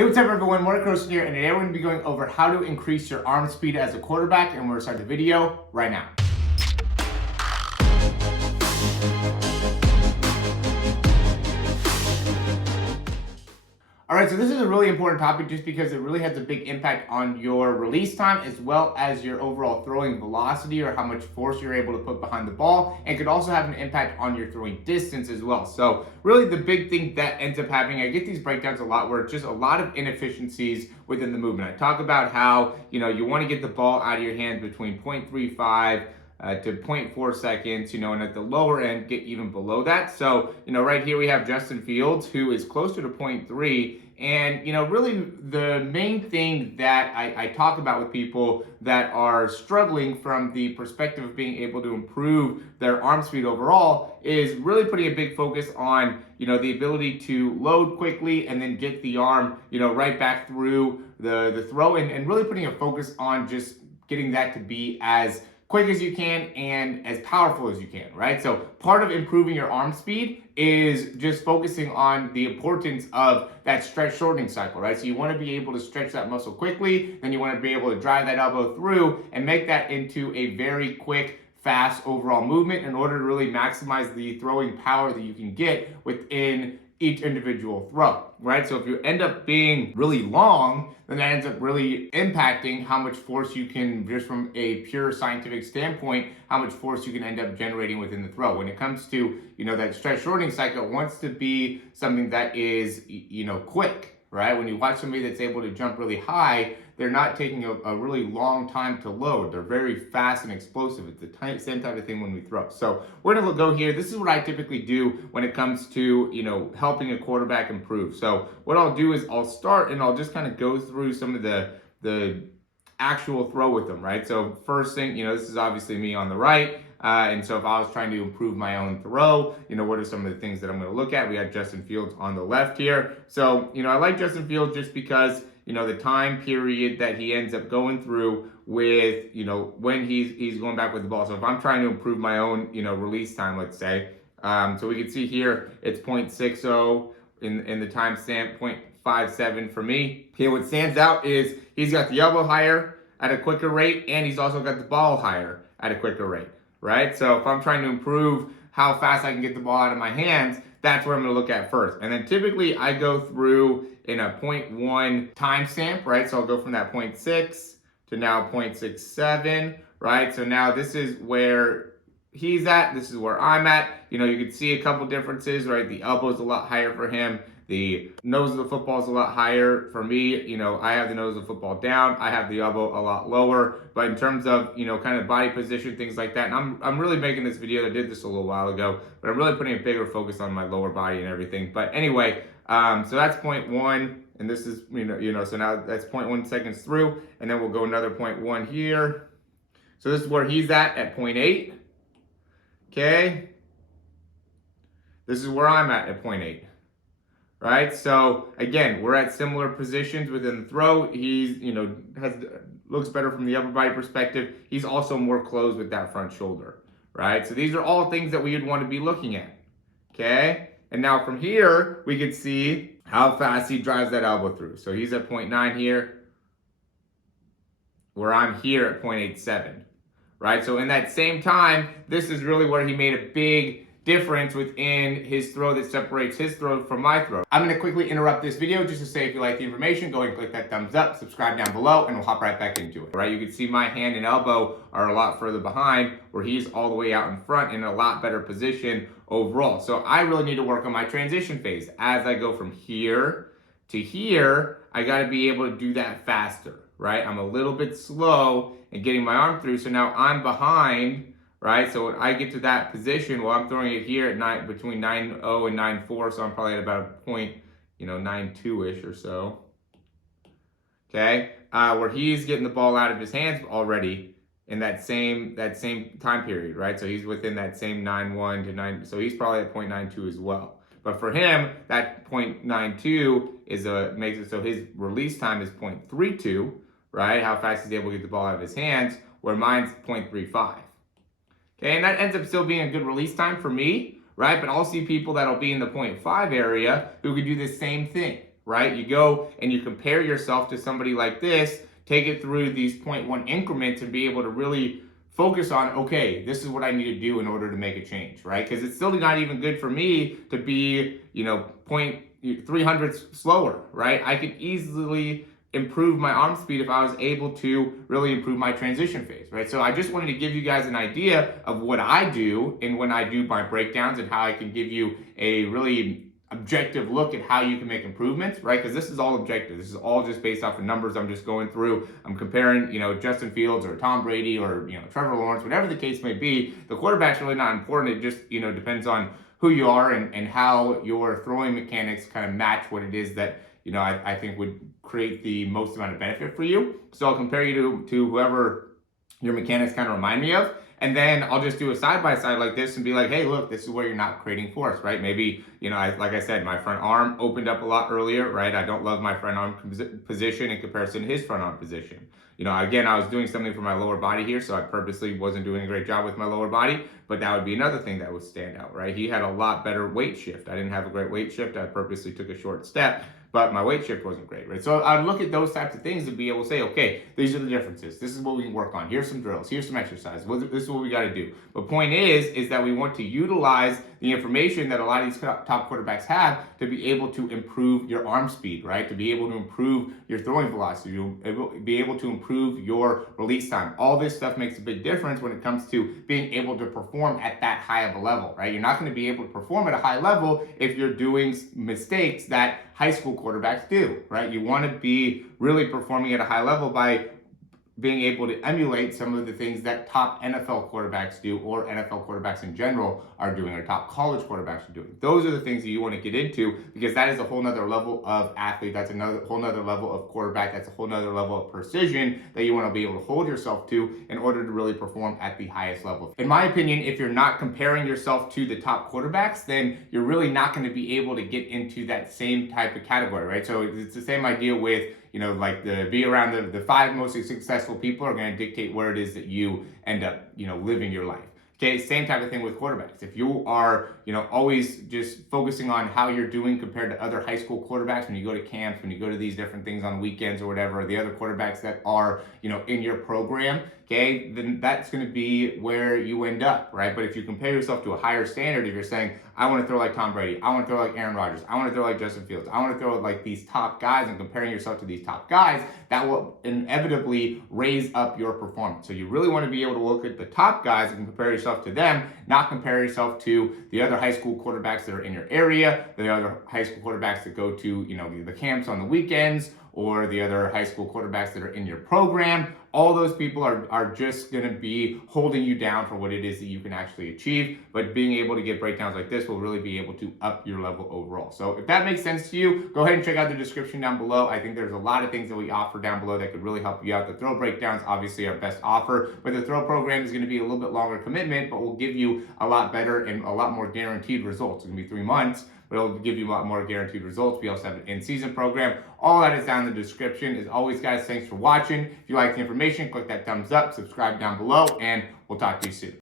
Hey, what's up everyone? Morey Croson here, and today we're going to be going over how to increase your arm speed as a quarterback, and we're going to start the video right now. All right, so this is a really important topic just because it really has a big impact on your release time as well as your overall throwing velocity or how much force you're able to put behind the ball, and could also have an impact on your throwing distance as well. So really the big thing that ends up happening, I get these breakdowns a lot where it's just a lot of inefficiencies within the movement. I talk about how, you want to get the ball out of your hand between 0.35 to 0.4 seconds, and at the lower end, get even below that. So, right here we have Justin Fields, who is closer to 0.3. And, really the main thing that I talk about with people that are struggling from the perspective of being able to improve their arm speed overall is really putting a big focus on, the ability to load quickly and then get the arm, right back through the throw, and really putting a focus on just getting that to be as quick as you can and as powerful as you can, right? So part of improving your arm speed is just focusing on the importance of that stretch shortening cycle, right? So you want to be able to stretch that muscle quickly, then you want to be able to drive that elbow through and make that into a very quick, fast overall movement in order to really maximize the throwing power that you can get within each individual throw, right? So if you end up being really long, then that ends up really impacting how much force you can, just from a pure scientific standpoint, how much force you can end up generating within the throw. When it comes to, that stretch shortening cycle, it wants to be something that is, quick, right? When you watch somebody that's able to jump really high, they're not taking a really long time to load. They're very fast and explosive. It's the same type of thing when we throw. So we're gonna go here. This is what I typically do when it comes to, helping a quarterback improve. So what I'll do is I'll start and I'll just kind of go through some of the actual throw with them, right? So first thing, this is obviously me on the right. And so if I was trying to improve my own throw, what are some of the things that I'm going to look at? We have Justin Fields on the left here. So, I like Justin Fields just because, the time period that he ends up going through with, when he's going back with the ball. So if I'm trying to improve my own, release time, let's say, so we can see here, it's 0.60 in the timestamp, 0.57 for me. Okay, what stands out is he's got the elbow higher at a quicker rate, and he's also got the ball higher at a quicker rate, right? So if I'm trying to improve how fast I can get the ball out of my hands, that's what I'm going to look at first. And then typically I go through in a 0.1 timestamp, right? So I'll go from that 0.6 to now 0.67, right? So now this is where he's at, this is where I'm at. You can see a couple differences, right? The elbow is a lot higher for him. The nose of the football is a lot higher for me. I have the nose of the football down. I have the elbow a lot lower. But in terms of, kind of body position, things like that, and I'm really making this video. I did this a little while ago, but I'm really putting a bigger focus on my lower body and everything. But anyway, so that's 0.1, and this is, so now that's 0.1 seconds through, and then we'll go another 0.1 here. So this is where he's at 0.8. Okay. This is where I'm at 0.8. Right, so again, we're at similar positions within the throw. He's, looks better from the upper body perspective. He's also more closed with that front shoulder, right? So these are all things that we would want to be looking at, okay? And now from here, we can see how fast he drives that elbow through. So he's at 0.9 here, where I'm here at 0.87, right? So in that same time, this is really where he made a big difference within his throw that separates his throw from my throw. I'm going to quickly interrupt this video just to say, if you like the information, go ahead and click that thumbs up, subscribe down below, and we'll hop right back into it. Right, you can see my hand and elbow are a lot further behind, where he's all the way out in front in a lot better position overall. So I really need to work on my transition phase. As I go from here to here, I got to be able to do that faster, right? I'm a little bit slow in getting my arm through, so now I'm behind. Right, so when I get to that position, well, I'm throwing it here at between 9.0 and 9.4, so I'm probably at about a point, 9.2-ish or so. Okay, where he's getting the ball out of his hands already in that same time period, right? So he's within that same 9.1 to 9, so he's probably at 0.92 as well. But for him, that 0.92 makes it so his release time is 0.32, right? How fast he's able to get the ball out of his hands, where mine's 0.35. Okay, and that ends up still being a good release time for me, right? But I'll see people that'll be in the 0.5 area who could do the same thing, right? You go and you compare yourself to somebody like this, take it through these 0.1 increments and be able to really focus on, okay, this is what I need to do in order to make a change, right? Because it's still not even good for me to be, point 300 slower, right? I could easily improve my arm speed if I was able to really improve my transition phase, right? So I just wanted to give you guys an idea of what I do and when I do my breakdowns and how I can give you a really objective look at how you can make improvements, right? Because this is all objective. This is all just based off of numbers I'm just going through. I'm comparing, Justin Fields or Tom Brady or, Trevor Lawrence, whatever the case may be. The quarterback's really not important. It just, depends on who you are and how your throwing mechanics kind of match what it is that, I think would create the most amount of benefit for you. So I'll compare you to whoever your mechanics kind of remind me of. And then I'll just do a side-by-side like this and be like, hey, look, this is where you're not creating force, right? Maybe, like I said, my front arm opened up a lot earlier, right? I don't love my front arm position in comparison to his front arm position. Again, I was doing something for my lower body here, so I purposely wasn't doing a great job with my lower body, but that would be another thing that would stand out, right? He had a lot better weight shift. I didn't have a great weight shift. I purposely took a short step, but my weight shift wasn't great, right? So I'd look at those types of things and be able to say, okay, these are the differences. This is what we can work on. Here's some drills. Here's some exercise. This is what we got to do. But point is that we want to utilize the information that a lot of these top quarterbacks have to be able to improve your arm speed, right? To be able to improve your throwing velocity, to be able to improve your release time. All this stuff makes a big difference when it comes to being able to perform at that high of a level, right? You're not going to be able to perform at a high level if you're doing mistakes that high school quarterbacks do, right? You want to be really performing at a high level by being able to emulate some of the things that top NFL quarterbacks do, or NFL quarterbacks in general are doing, or top college quarterbacks are doing. Those are the things that you want to get into, because that is a whole nother level of athlete. That's another whole nother level of quarterback. That's a whole nother level of precision that you want to be able to hold yourself to in order to really perform at the highest level. In my opinion, if you're not comparing yourself to the top quarterbacks, then you're really not going to be able to get into that same type of category, right? So it's the same idea with, like be around the 5 most successful people are going to dictate where it is that you end up, living your life. Okay, same type of thing with quarterbacks. If you are, always just focusing on how you're doing compared to other high school quarterbacks, when you go to camps, when you go to these different things on weekends or whatever, or the other quarterbacks that are, in your program, okay, then that's going to be where you end up, right? But if you compare yourself to a higher standard, if you're saying, I want to throw like Tom Brady, I want to throw like Aaron Rodgers, I want to throw like Justin Fields, I want to throw like these top guys, and comparing yourself to these top guys, that will inevitably raise up your performance. So you really want to be able to look at the top guys and compare yourself to them, not compare yourself to the other high school quarterbacks that are in your area, the other high school quarterbacks that go to, the camps on the weekends, or the other high school quarterbacks that are in your program. All those people are just going to be holding you down for what it is that you can actually achieve. But being able to get breakdowns like this will really be able to up your level overall. So if that makes sense to you, go ahead and check out the description down below. I think there's a lot of things that we offer down below that could really help you out. The throw breakdowns, obviously, our best offer, but the throw program is going to be a little bit longer commitment, but will give you a lot better and a lot more guaranteed results. It's going to be 3 months, but it'll give you a lot more guaranteed results. We also have an in-season program. All that is down in the description. As always, guys, thanks for watching. If you like the information, click that thumbs up, subscribe down below, and we'll talk to you soon.